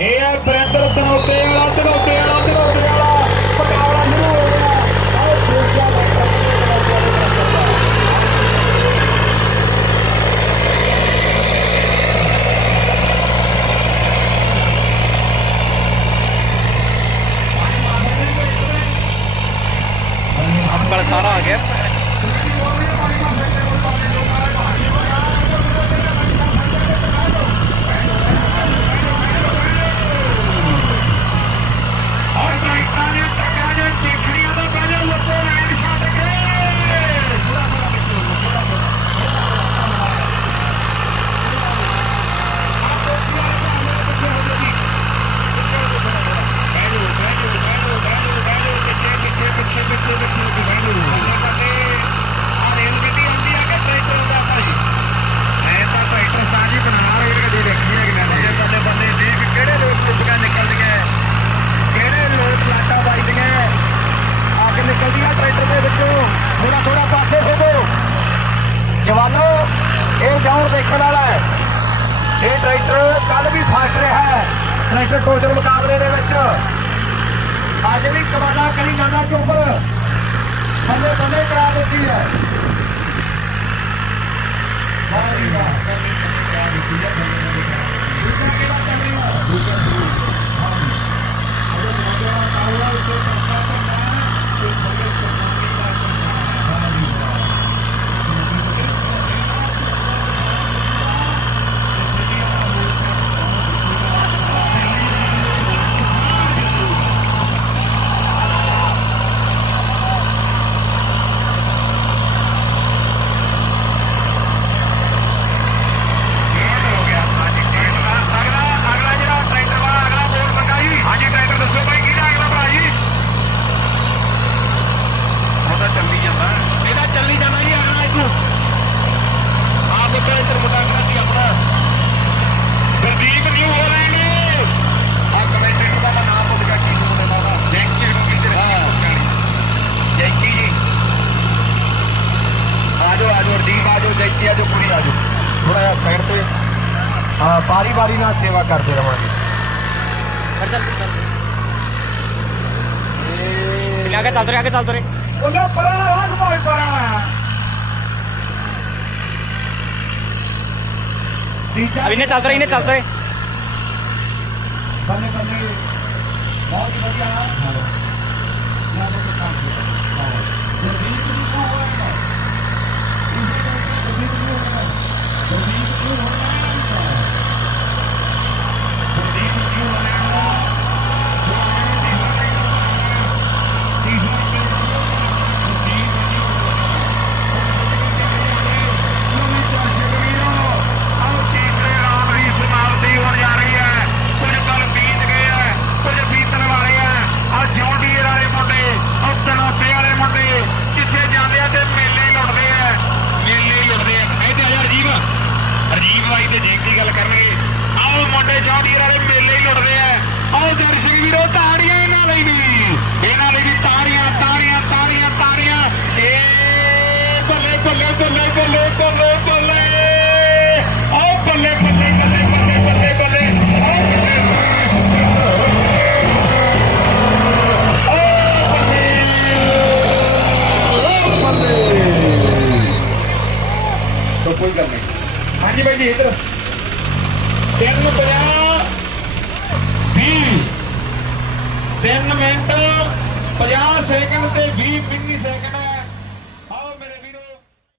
ਇਹ ਹੈ ਬਰਿੰਦਰ ਧਨੌਤੇ ਵਾਲਾ ਮੁਕਾਬਲਾ ਸ਼ੁਰੂ ਹੋ ਗਿਆ। ਆਹ ਦੂਜਾ अंकल सारा आ गया। जवानों ये दौर देखने वाला है। ये ट्रैक्टर कल भी फट रहा है ट्रैक्टर टोचर मुकाबले अज भी कमाना करी नाना चोपर बल्ले बल्ले करा दी है। थोड़ा जिहा साइड पे हाँ बारी बारी ना सेवा करते रहांगे। आगे चलते रहे इन्हें चलते रहे बल्ले बल्ले बहुत ही बढ़िया कोई गल नहीं। हाँ जी भाई जी इधर 3 मिनट 50 सेकंड के